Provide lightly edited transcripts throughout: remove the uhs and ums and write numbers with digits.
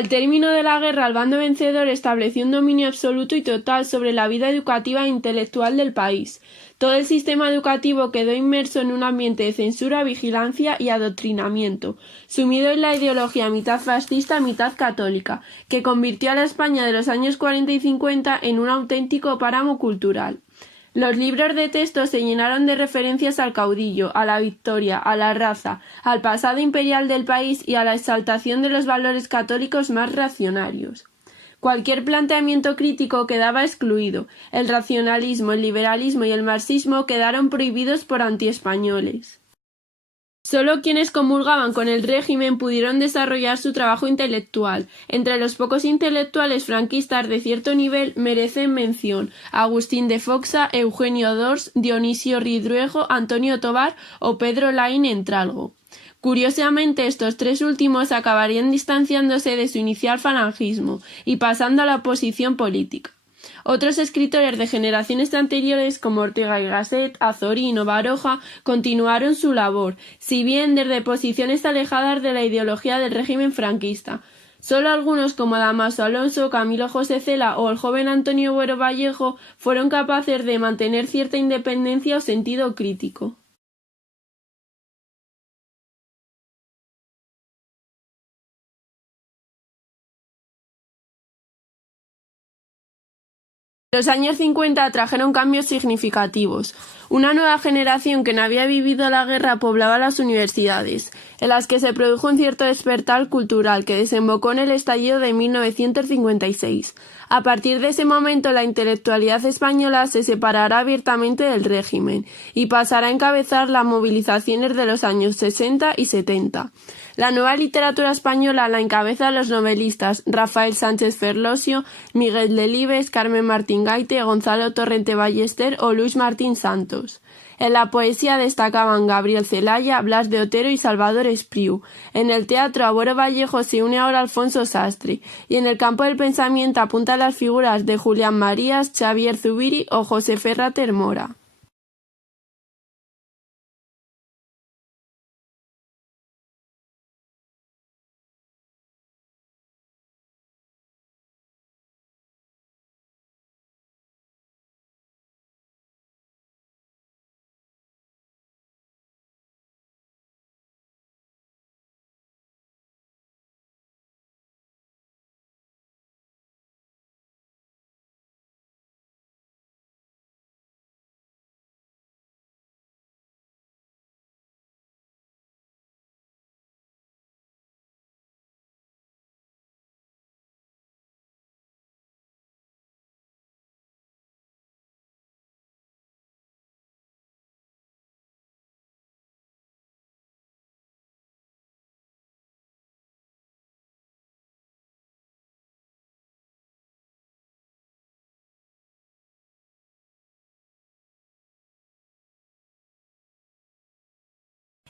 Al término de la guerra, el bando vencedor estableció un dominio absoluto y total sobre la vida educativa e intelectual del país. Todo el sistema educativo quedó inmerso en un ambiente de censura, vigilancia y adoctrinamiento, sumido en la ideología mitad fascista, mitad católica, que convirtió a la España de los años 40 y 50 en un auténtico páramo cultural. Los libros de texto se llenaron de referencias al caudillo, a la victoria, a la raza, al pasado imperial del país y a la exaltación de los valores católicos más reaccionarios. Cualquier planteamiento crítico quedaba excluido. El racionalismo, el liberalismo y el marxismo quedaron prohibidos por antiespañoles. Solo quienes comulgaban con el régimen pudieron desarrollar su trabajo intelectual. Entre los pocos intelectuales franquistas de cierto nivel merecen mención Agustín de Foxa, Eugenio d'Ors, Dionisio Ridruejo, Antonio Tobar o Pedro Laín Entralgo. Curiosamente, estos tres últimos acabarían distanciándose de su inicial falangismo y pasando a la oposición política. Otros escritores de generaciones anteriores, como Ortega y Gasset, Azorín o Baroja, continuaron su labor, si bien desde posiciones alejadas de la ideología del régimen franquista. Solo algunos como Dámaso Alonso, Camilo José Cela o el joven Antonio Buero Vallejo fueron capaces de mantener cierta independencia o sentido crítico. Los años 50 trajeron cambios significativos. Una nueva generación que no había vivido la guerra poblaba las universidades, en las que se produjo un cierto despertar cultural que desembocó en el estallido de 1956. A partir de ese momento, la intelectualidad española se separará abiertamente del régimen y pasará a encabezar las movilizaciones de los años 60 y 70. La nueva literatura española la encabezan los novelistas Rafael Sánchez Ferlosio, Miguel Delibes, Carmen Martín Gaite, Gonzalo Torrente Ballester o Luis Martín Santos. En la poesía destacaban Gabriel Celaya, Blas de Otero y Salvador Espriu. En el teatro a Buero Vallejo se une ahora Alfonso Sastre, y en el campo del pensamiento apuntan las figuras de Julián Marías, Xavier Zubiri o José Ferrater Mora.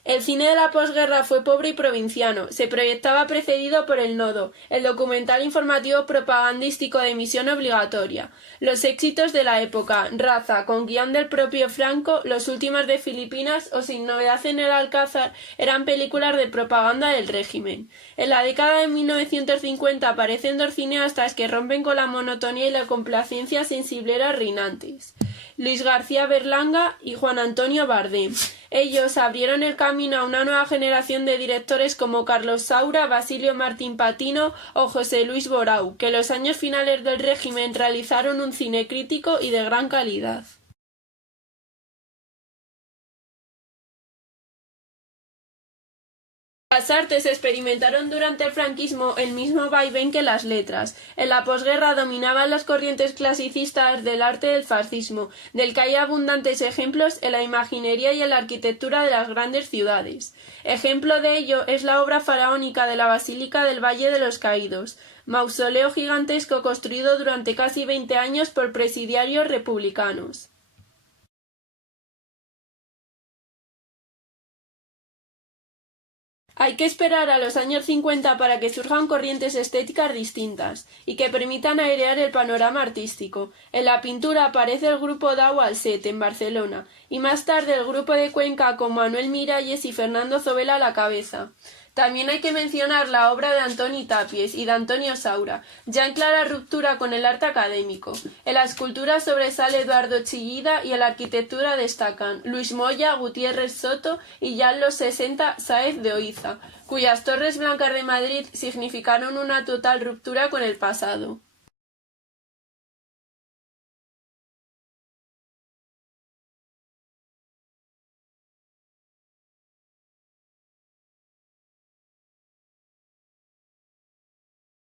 El cine de la posguerra fue pobre y provinciano. Se proyectaba precedido por El Nodo, el documental informativo propagandístico de emisión obligatoria. Los éxitos de la época, Raza, con guión del propio Franco, Los últimos de Filipinas o Sin novedad en el Alcázar eran películas de propaganda del régimen. En la década de 1950 aparecen dos cineastas que rompen con la monotonía y la complacencia sensiblera reinantes: Luis García Berlanga y Juan Antonio Bardem. Ellos abrieron el camino a una nueva generación de directores como Carlos Saura, Basilio Martín Patino o José Luis Borau, que en los años finales del régimen realizaron un cine crítico y de gran calidad. Las artes experimentaron durante el franquismo el mismo vaivén que las letras. En la posguerra dominaban las corrientes clasicistas del arte del fascismo, del que hay abundantes ejemplos en la imaginería y en la arquitectura de las grandes ciudades. Ejemplo de ello es la obra faraónica de la Basílica del Valle de los Caídos, mausoleo gigantesco construido durante casi 20 años por presidiarios republicanos. Hay que esperar a los años 50 para que surjan corrientes estéticas distintas y que permitan airear el panorama artístico. En la pintura aparece el grupo Dau al Set en Barcelona y más tarde el grupo de Cuenca con Manuel Miralles y Fernando Zobel a la cabeza. También hay que mencionar la obra de Antoni Tàpies y de Antonio Saura, ya en clara ruptura con el arte académico. En la escultura sobresale Eduardo Chillida y en la arquitectura destacan Luis Moya, Gutiérrez Soto y ya en los 60 Sáez de Oiza, cuyas torres blancas de Madrid significaron una total ruptura con el pasado.